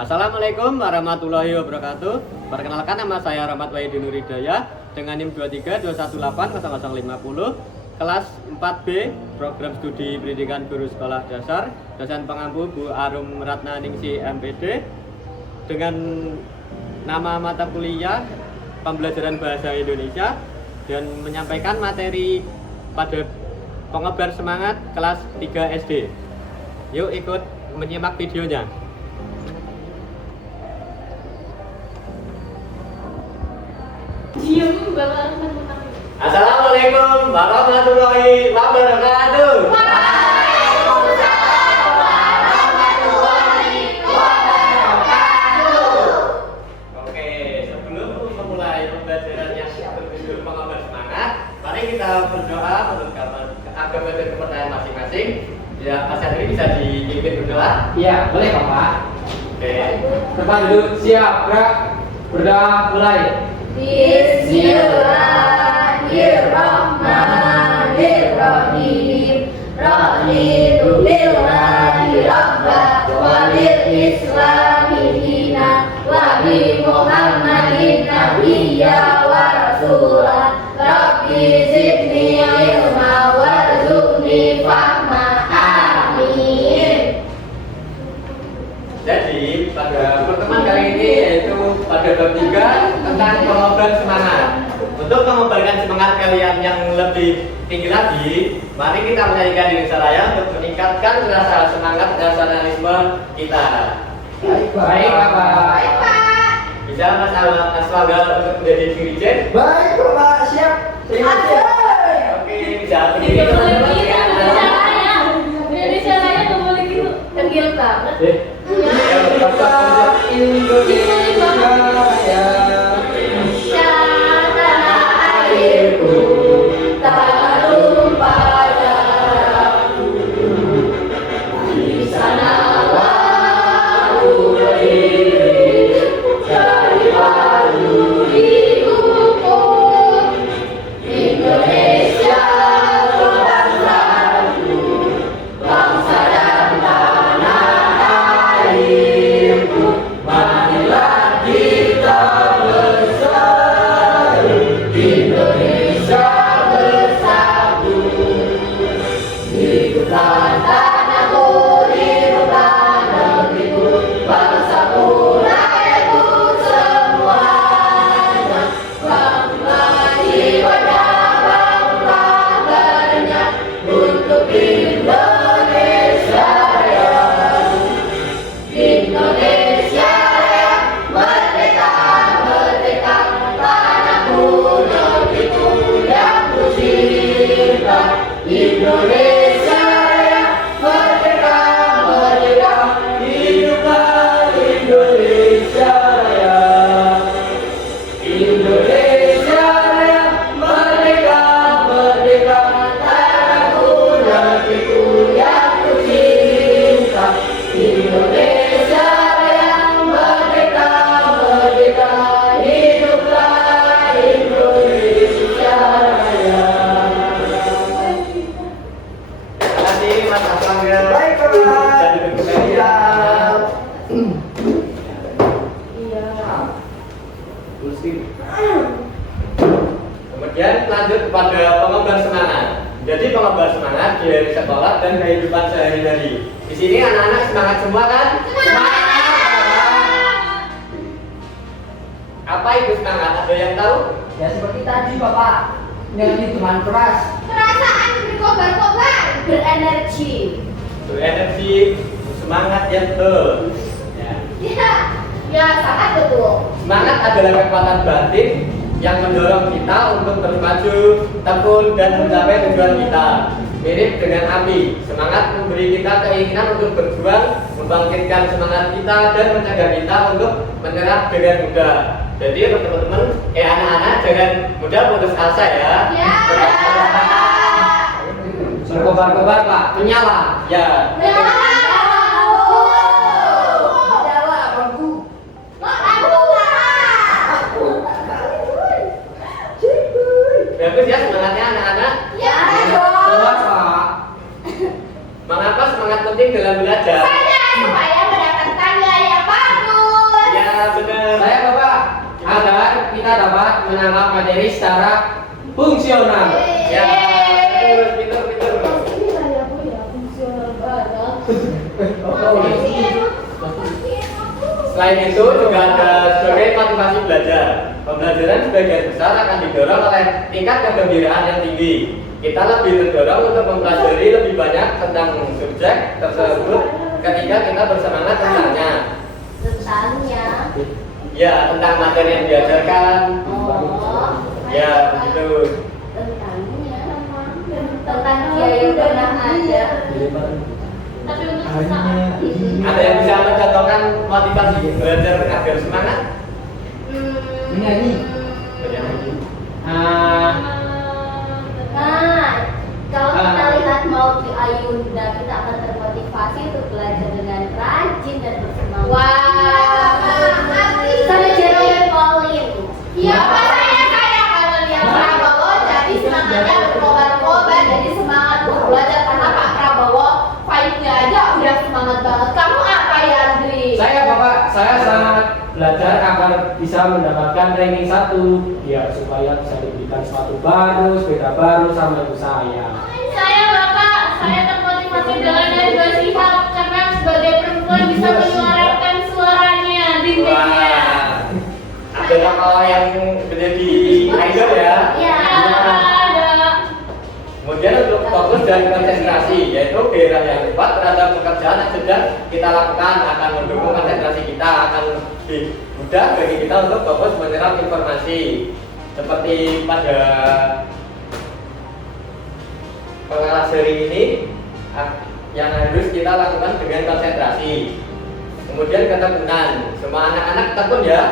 Assalamualaikum warahmatullahi wabarakatuh. Perkenalkan, nama saya Rahmat Wahidin Nuridaya dengan NIM 23218050, kelas 4B, program studi pendidikan guru sekolah dasar, dosen pengampu Bu Arum Ratna Ningsi MPD, dengan nama mata kuliah pembelajaran bahasa Indonesia, dan menyampaikan materi pada pengobar semangat kelas 3 SD. Yuk ikut menyimak videonya. Assalamualaikum warahmatullahi wabarakatuh. Waalaikumsalam warahmatullahi wabarakatuh. Oke, sebelum memulai pembelajaran yang berjudul pengobar semangat, mari kita berdoa menurut agama dan kepercayaan masing-masing. Ya, Mas Andri bisa dipimpin berdoa? Iya, boleh Bapak. Oke. Depan dulu, siap, gerak. Berdoa, mulai. Bismillahirrahmanirrahim. Raditu billahi rabba wa bil islami dina wa bi Muhammadin nabiyya wa rasula. Rabbi zidni ilma warzuqni fahma. Amin. Jadi pada pertemuan kali ini yaitu pada bab 3 tentang pengobar semangat. Untuk mengobarkan semangat kalian yang lebih tinggi lagi, mari kita menyanyikan Indonesia Raya untuk meningkatkan rasa semangat nasionalisme kita. Baik, Bapak. Baik, Pak. Bisa Mas Aswalga untuk menjadi dirijen? Baik, Bapak. Siap. Terima kasih. Oke, bisa Indonesia Raya nggak boleh gitu. Tenggil banget. Bapak Indonesia Raya. Tanah airku tak lupa darahku. Di sanalah aku berdiri dari batu ibuku. Indonesia bangsaku, bangsa dan tanah airku. Marilah kita bersatu, Indonesia bersatu. Hiduplah tanahku, hiduplah negeriku, bangsaku, rakyatku semuanya. Bangga jiwanya, bangga badannya untuk Indonesia Raya. Indonesia Raya, merdeka, merdeka, tanahku, negeriku yang ku cinta. Indonesia Raya, merdeka, merdeka, hiduplah Indonesia Raya. Indonesia Raya, merdeka, merdeka, tanahku, negeriku yang ku cinta. Indonesia Raya, merdeka, merdeka, hiduplah Indonesia Raya. Terima kasih Mas Aswalga. Baik, Bapak. Jadi berkenan ya. Iya. Kemudian lanjut kepada pengobar semangat. Jadi pengobar semangat di hari sekolah dan kehidupan sehari-hari. Di sini anak-anak semangat semua kan? Apa itu semangat? Ada yang tahu? Ya seperti tadi, Bapak. Dengan hitungan keras. Perasaan berkobar-kobar, berenergi. Berenergi, semangat yang betul. Ya. Ya, sangat betul. Semangat adalah kekuatan batin yang mendorong kita untuk terus maju, tekun, dan mencapai tujuan kita. Mirip dengan api, semangat memberi kita keinginan untuk berjuang, membangkitkan semangat kita, dan mencegah kita untuk menyerah dengan mudah. Jadi untuk teman-teman, anak-anak jangan mudah putus asa ya. Ya. Berkobar-kobar, Pak. Menyala, ya. Bagus ya semangatnya anak-anak. Ya. Jelas, Pak. Mengapa semangat penting dalam belajar? Supaya mendapatkan nilai yang bagus. materi secara fungsional. Ya, pintar. Ini kayak aku ya, fungsional banget. Selain itu juga ada sebagai motivasi belajar. Pembelajaran sebagian besar akan didorong oleh tingkat kegembiraan yang tinggi. Kita lebih terdorong untuk mempelajari lebih banyak tentang subjek tersebut ketika kita bersemangat tentangnya. Tentangnya. Ya, tentang materi yang diajarkan. Oh. Ya, begitu. Tentangnya. Tentang dia yang pernah ada. Tapi untuk sesaat. Ada yang bisa mencontohkan motivasi belajar agar semangat? Menyanyi. Menyanyi. Nah, kalau kita lihat mau di Ayunda, kita akan termotivasi untuk belajar dengan rajin dan bersemangat. Wah, saya jadi Pauline. Iya, saya kalau lihat Prabowo jadi semangatnya berkobar-kobar, jadi semangat untuk belajar karena Pak Prabowo fight-nya aja udah semangat banget. Kamu apa ya, Andri? Saya Bapak, saya sangat belajar agar bisa mendapatkan ranking 1 ya supaya bisa diberikan sepatu baru, sepeda baru sama ibu saya. Saya Bapak, saya termotivasi dengan Najwa Shihab karena sebagai perempuan bisa menyuarakan suaranya, dindingnya. Wah, ada tokoh yang menjadi idol ya? Ya, ada. Kemudian untuk fokus dan konsentrasi, yaitu gairah yang cepat terhadap pekerjaan yang sedang kita lakukan akan mendukung konsentrasi kita, akan lebih mudah bagi kita untuk fokus menyerap informasi. Seperti pada pengalas hari ini yang harus kita lakukan dengan konsentrasi. Kemudian ketekunan, semua anak-anak tekun ya.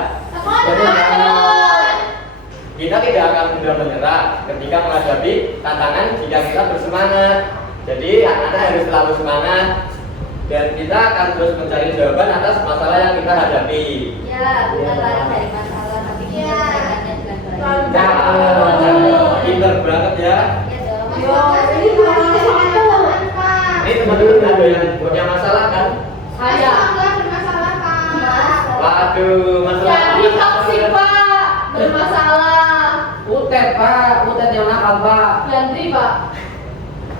Kita tidak akan mudah menyerah ketika menghadapi tantangan jika kita bersemangat. Jadi anak-anak harus selalu semangat dan kita akan terus mencari jawaban atas masalah yang kita hadapi. Ya, bukan lari dari masalah, tapi kita menyelesaikannya dengan baik. Pinter banget ya. Ya dong. Ini Ini teman-teman ada yang punya masalah kan? Ada. Waduh, masalah Jadi toksik Pak, bermasalah. Utet Pak, utet yang nakal Pak. Gandri Pak.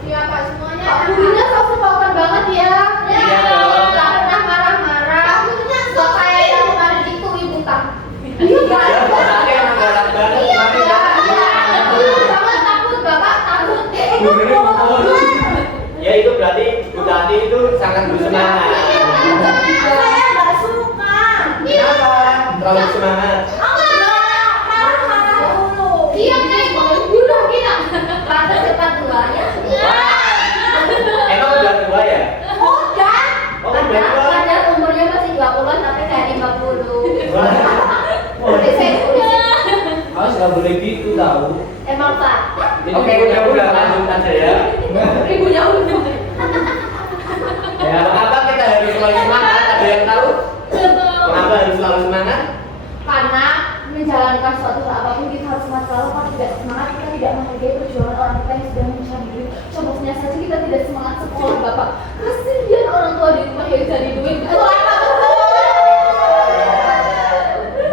Iya Pak, semuanya. Pak gurunya soft-spoken banget ya. Iya dong. Gak pernah marah-marah. Kok kayak yang kemarin itu ibu tak? Iya Pak. Ya, masalahnya emang galak banget. Iya, Tapi iya. Banget takut Bapak, takut. gurunya ngomong. Ya itu berarti Bu Tati itu sangat bersemangat. Saya nggak suka. Kenapa? Terlalu semangat. Iya kayak bangun dulu kita. Pantas cepat tuanya. Wah, emang udah tua ya? Udah. Oh, udah tua. Padahal umurnya masih 20-an tapi kayak 50. Wah. Udah saya udah. Harus nggak boleh gitu tahu. Emang Pak. Oke, udah lanjut aja ya. Ibunya udah. Ya, kenapa kita harus selalu semangat? Ada yang tahu? Kenapa harus selalu semangat? Karena menjalankan suatu hal apapun kita harus semangat. Kalau kita tidak semangat, kita tidak menghargai perjuangan orang kita yang sudah mencari duit. Contohnya saja kita tidak semangat sekolah Bapak. Kasihan orang tua di rumah yang cari duit. Betul apa betul?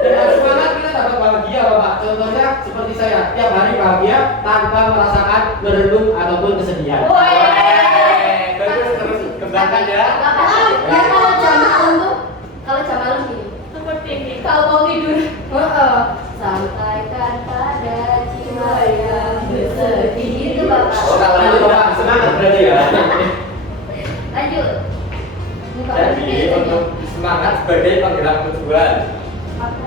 Dan harus semangat kita dapat bahagia Bapak. Contohnya seperti saya, tiap hari bahagia tanpa merasakan merenung ataupun kesedihan. Terus kembangkan ya. Ya kalau jam malam tuh, kalau jam malam gini. Seperti ini. Kalau mau tidur, sampaikan pada jiwa yang bersedih itu Bapak. Oh, kalau itu Bapak semangat berarti ya. Lanjut. Jadi untuk semangat sebagai penggerak tujuan.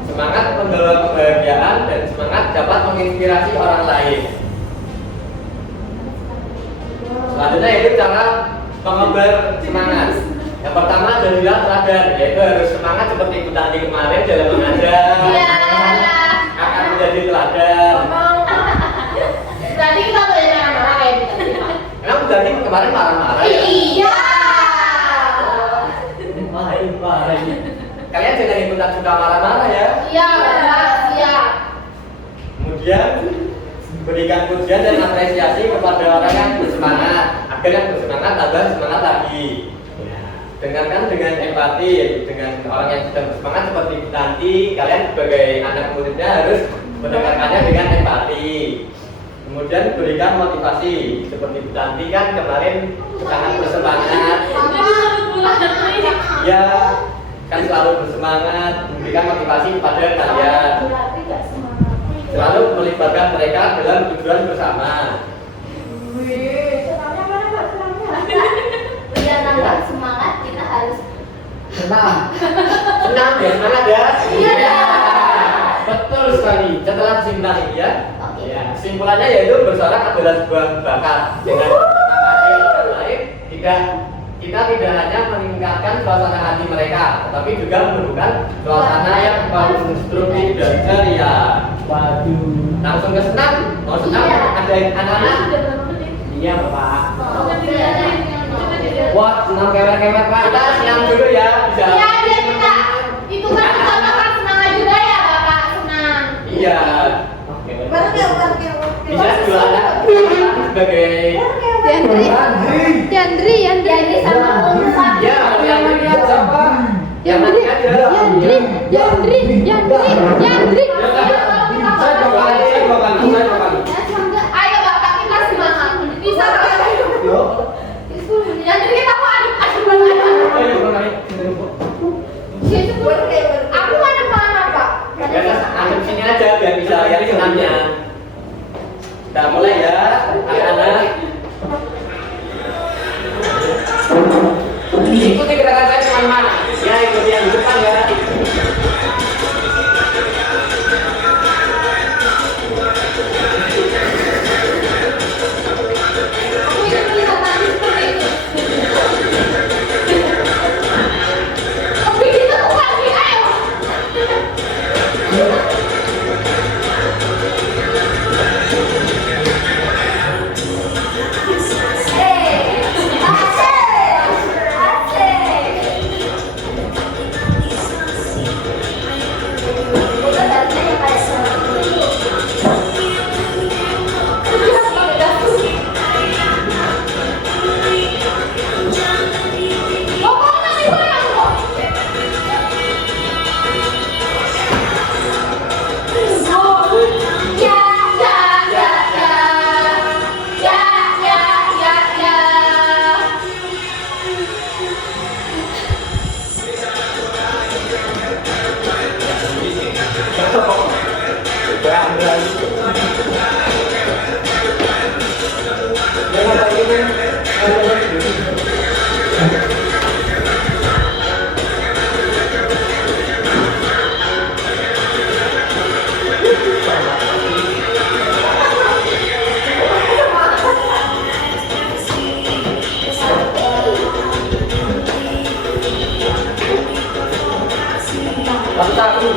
Semangat membawa kebahagiaan dan semangat dapat menginspirasi orang lain. Selanjutnya itu cara mengobar semangat. Yang pertama adalah teladan, yaitu harus semangat seperti Bu Tati kemarin dalam mengajar. Iya. Akan menjadi teladan. Tadi kita boleh marah-marah kayak gitu. Karena Bu Tati kemarin marah-marah ya. Iya. Wah, ini parah ini. Kalian jangan ikutan suka marah-marah ya. Iya, Bapak. Iya. Kemudian berikan pujian dan apresiasi kepada orang yang bersemangat agar yang bersemangat tambah semangat lagi. Dengarkan dengan empati dengan orang yang sedang bersemangat seperti Bu Tanti. Kalian sebagai anak muridnya harus mendengarkannya dengan empati. Kemudian berikan motivasi. Seperti Bu Tanti kan kemarin sangat bersemangat. Ya, kan selalu bersemangat, memberikan motivasi kepada kalian. Selalu melibatkan mereka dalam tujuan bersama. Biar nambah semangat kita harus Senang. Senang ya, semangat ya. Iya. Betul sekali. Setelah kesimpulan ini ya. Oke. Ya, kesimpulannya yaitu bersorak adalah sebuah bakat. Dengan semangatnya yang lain, kita tidak hanya meningkatkan suasana hati mereka, tetapi juga menumbuhkan suasana yang konstruktif dan ceria. Waduh. Langsung ke senam. Mau senam? Iya. Ada anak-anak? Iya, Bapak. Iya. Wah, senang kewer-kewer, Pak. Kita senam dulu ya. Bisa. Iya, biar kita itu kan kita bakal senang juga ya Bapak, senang. Iya. Oke. Bisa dua anak sebagai Yandri sama Unfa. ya yang lihat siapa? Yang nanti aja. Yandri. Saya dua kali. Ayo Bapak kita semangat. Bisa Bapak. Yuk. Jadi kita mau aduk banget. Ayo, dua kali. Aku ada mana Pak? Ya, anggap sini aja biar bisa lihat senamnya. Kita mulai ya, anak-anak. Ikuti gerakan saya teman-teman. Ya, ikuti yang di depan ya. Aku ingin melihat tadi seperti itu. Tapi kita tuh lagi, ayo. Satu.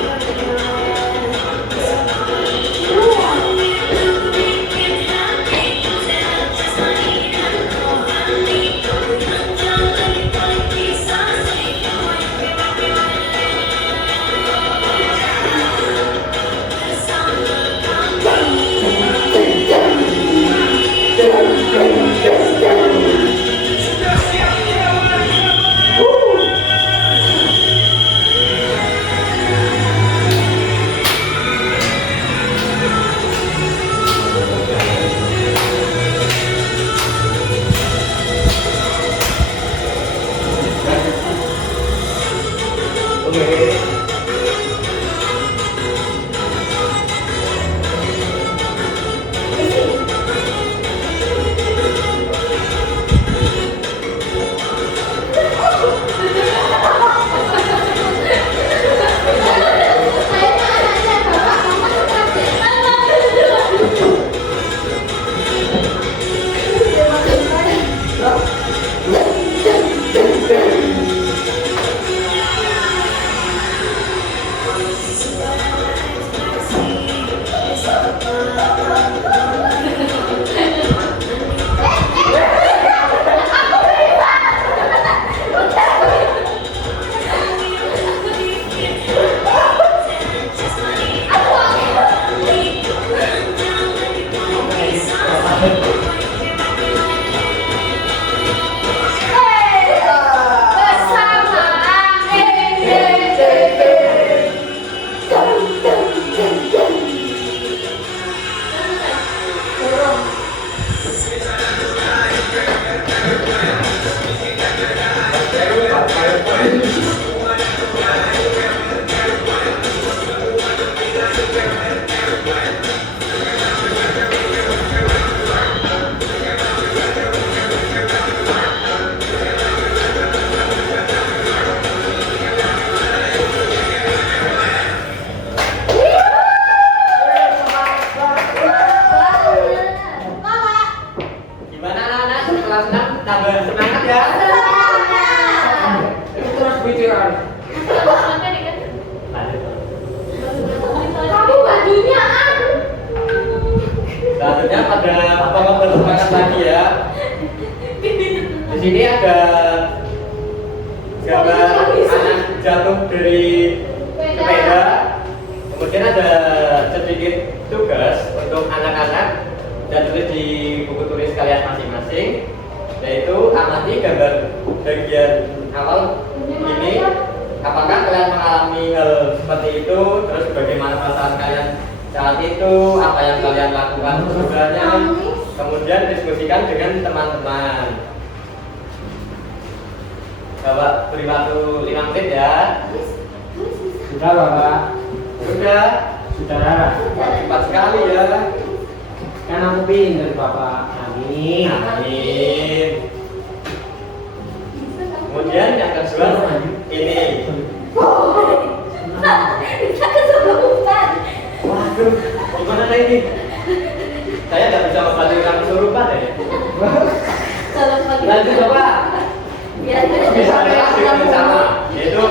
tambah semangat ya. Terus bicara. Kamu bajunya Selanjutnya pada pokok semangat lagi ya. Di sini ada gambar anak jatuh dari sepeda. Kemudian ada sedikit tugas untuk anak-anak dan tulis di buku tulis kalian masing-masing, yaitu amati gambar bagian awal ini. Apakah kalian mengalami hal seperti itu? Terus bagaimana perasaan kalian saat itu? Apa yang kalian lakukan sebenarnya? Kemudian diskusikan dengan teman-teman. Bapak beri waktu 5 menit ya. Sudah Bapak. Sudah. Sudah. Cepat sekali ya. Kan aku pinter Bapak. Amin. Amin. Kemudian yang kedua ini. Bisa kesurupan. Waduh, gimana ini? Saya nggak bisa membantu kamu kesurupan ya. Lanjut Bapak. Ya, Bisa dengan bersama, yaitu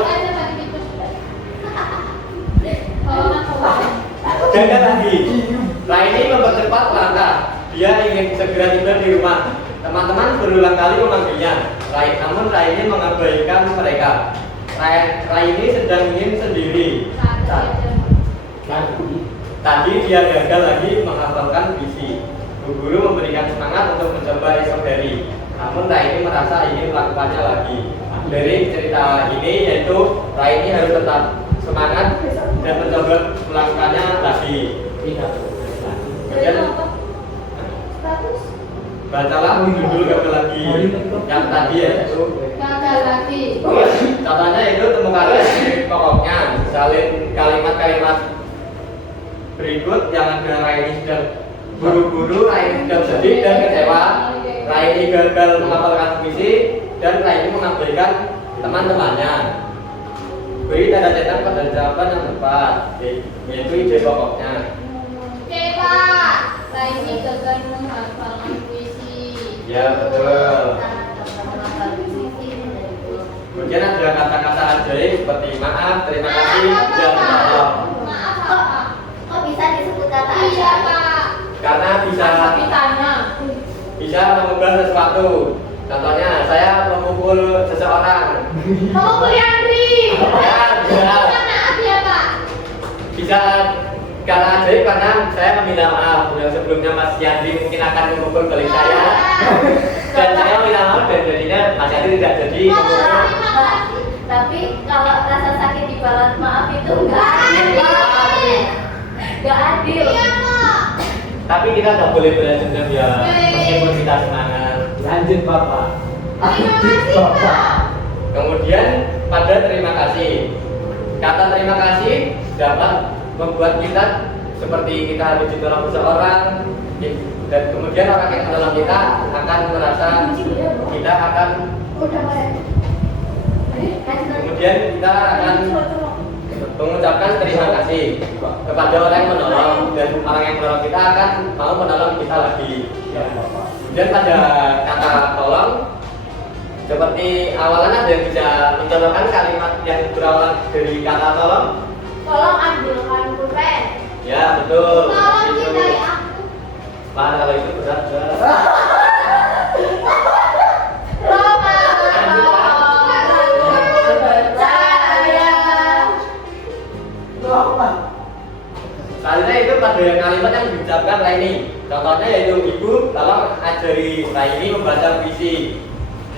jaga lagi. Nah ini mempercepat langkah. Dia ingin segera tiba di rumah. Teman-teman berulang kali memanggilnya. Namun Raini mengabaikan mereka. Raini sedang ingin sendiri. Tadi dia gagal lagi menghafalkan visi. Bu guru memberikan semangat untuk mencoba esok hari. Namun Raini merasa ingin melakukannya lagi. Dari cerita ini yaitu Raini harus tetap semangat dan mencoba melakukannya lagi. Kemudian bacalah judul gagal lagi yang tadi yaitu contohnya itu temukanlah pokoknya salin kalimat-kalimat berikut yang ada Raini sedang buru-buru, Raini sedang sedih dan kecewa, Raini gagal menghafalkan visi dan Raini mengabaikan teman-temannya. Beri tanda cetak pada jawaban yang tepat, yaitu ide pokoknya. Oke Pak, Raini gagal menghafalkan puisi. Ya betul. Kemudian ada kata-kata ajaib seperti maaf, terima kasih, dan tolong. Maaf Pak. Kok bisa disebut kata Iya ajaib? Pak. Karena Tapi tanya. bisa mengubah sesuatu. Contohnya saya memukul seseorang. Kamu kuliah Andri. Ya, bisa. Maaf ya Pak. Bisa karena ajaib karena saya meminta maaf. Yang sebelumnya Mas Yandri mungkin akan memukul balik saya. Dan saya minta maaf dan jadinya Mas Yandri tidak jadi memukul. Tapi kalau rasa sakit dibalas maaf itu enggak adil. Enggak adil. Iya Pak. Tapi kita nggak boleh berdendam ya, meskipun kita semangat. Lanjut Bapak. Terima kasih Pak. Kemudian pada terima kasih. Kata terima kasih dapat membuat kita seperti kita harus ditolong seseorang, dan kemudian orang yang menolong kita akan merasa kita akan kemudian kita akan mengucapkan terima kasih kepada orang yang menolong, dan orang yang menolong kita akan mau menolong kita lagi. Ya Bapak. Kemudian pada kata tolong, seperti awalan ada yang bisa mencontohkan kalimat yang berawal dari kata tolong. Tolong ambilkan pulpen. Ya betul. Tolong Itu. cintai aku. Pak, kalau itu berat. Roma. Selanjutnya itu pada kalimat yang diucapkan Raini. Contohnya yaitu ibu tolong ajari Raini membaca puisi.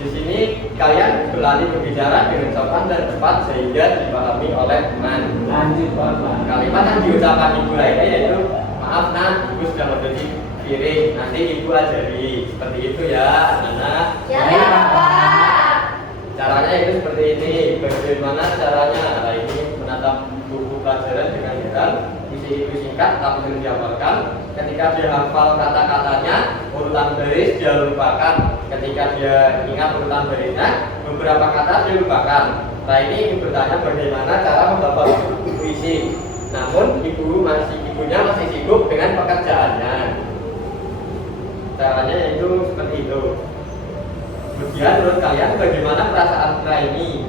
Di sini kalian berlatih berbicara dengan sopan dan tepat sehingga dipahami oleh teman. Lanjut Bapak. Kalimat yang diucapkan ibu Raini yaitu maaf nak, ibu sudah mencuci piring. Nanti ibu ajari. Seperti itu ya anak-anak. Ya Bapak. Caranya itu seperti ini. Bagaimana caranya Raini menatap buku pelajaran dengan heran? Isi itu singkat tapi harus dihafalkan. Ketika dia hafal kata-katanya, urutan baris dia lupakan. Ketika dia ingat urutan barisnya, beberapa kata dia lupakan. Nah ini bertanya bagaimana cara menghafal puisi. Namun ibunya masih sibuk dengan pekerjaannya. Caranya itu seperti itu. Kemudian menurut kalian bagaimana perasaan Raini?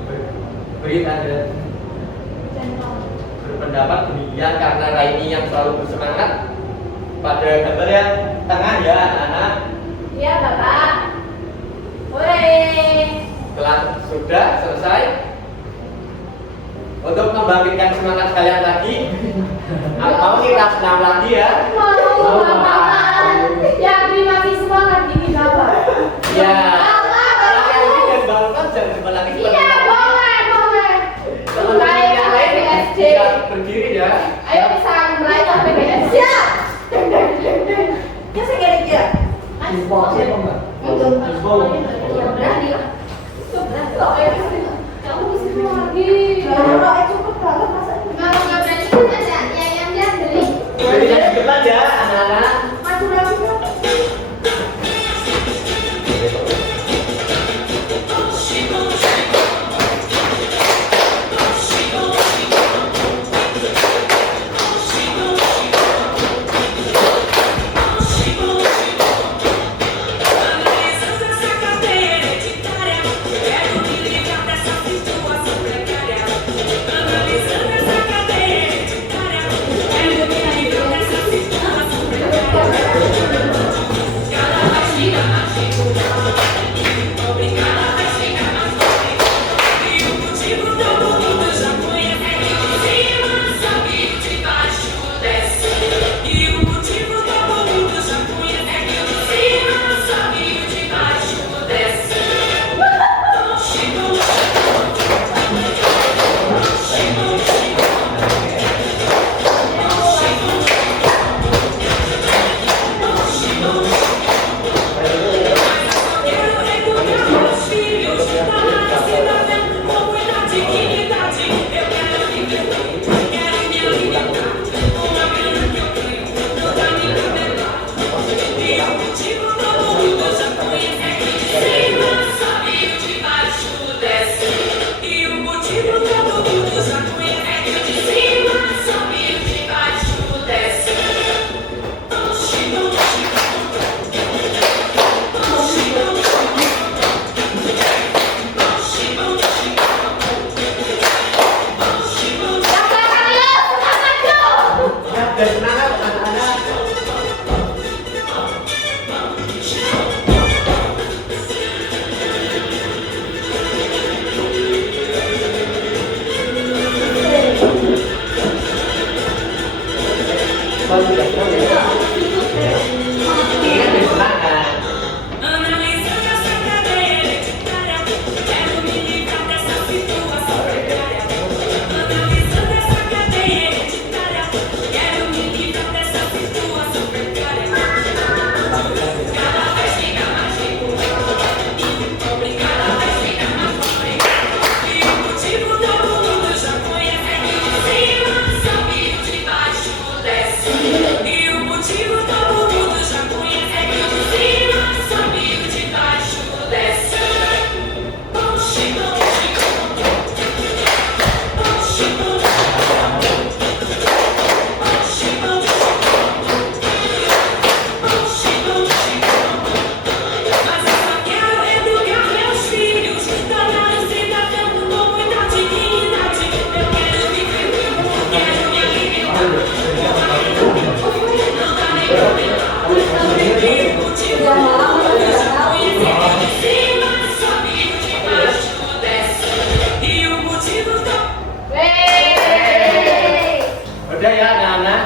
Beri tanda berpendapat demikian karena Raini yang selalu bersemangat. Pada gambar yang tengah ya anak-anak. Iya Bapak. Boleh. Kelas sudah selesai. Untuk membangkitkan semangat kalian lagi, mau kita senam lagi ya? Mau Bapak. Yang masih semangat gini Bapak. Ya. Kalau ini dan balkan jangan cuma lagi. Iya boleh. Teman-teman yang lain BSD. bisa berdiri ya. Ayo bisa mulai sampai BSD. Siap. Ya segera dia. Info siapa mbak? Info. Berani. Kamu bisa lagi. Cukup banget masanya. Kalau nggak berani kan ada yang beli. Beri cepat ya anak-anak. Maju lagi dong.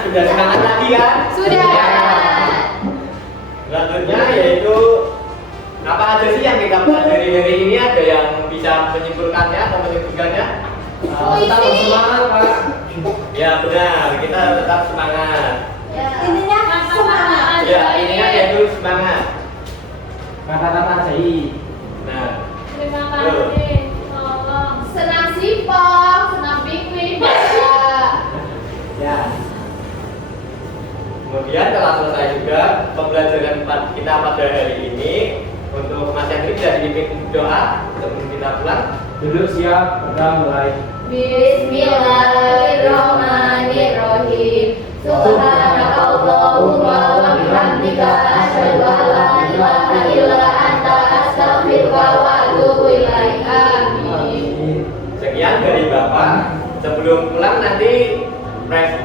Sudah semangat lagi kan? Sudah. Ya. Selanjutnya yaitu apa aja sih yang kita pelajari hari ini? Ada yang bisa menyimpulkannya atau menyebutkannya? Tetap bersemangat Pak. Ya benar, kita tetap semangat. Ininya semangat. Ya ininya yaitu semangat. Kata-kata ajaib. Nah, Terima kasih. Tolong. Senam sipong, senam piknik. Ya. kemudian telah selesai juga pembelajaran kita pada hari ini. Untuk Mas Hendrik bisa dipimpin doa sebelum kita pulang. Duduk siap, kita mulai. Bismillahirrahmanirrahim. Subhanakallahumma wa bihamdika asyhadu an la ilaha illa anta astaghfiruka wa Bapak. Sebelum pulang nanti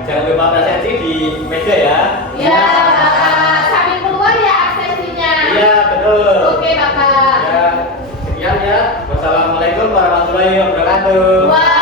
jangan lupa presensi di meja ya. Ya, Bapak. Sambil keluar ya absensinya. Iya, betul. Oke, Bapak. Ya, sekian ya. Wassalamualaikum warahmatullahi wabarakatuh.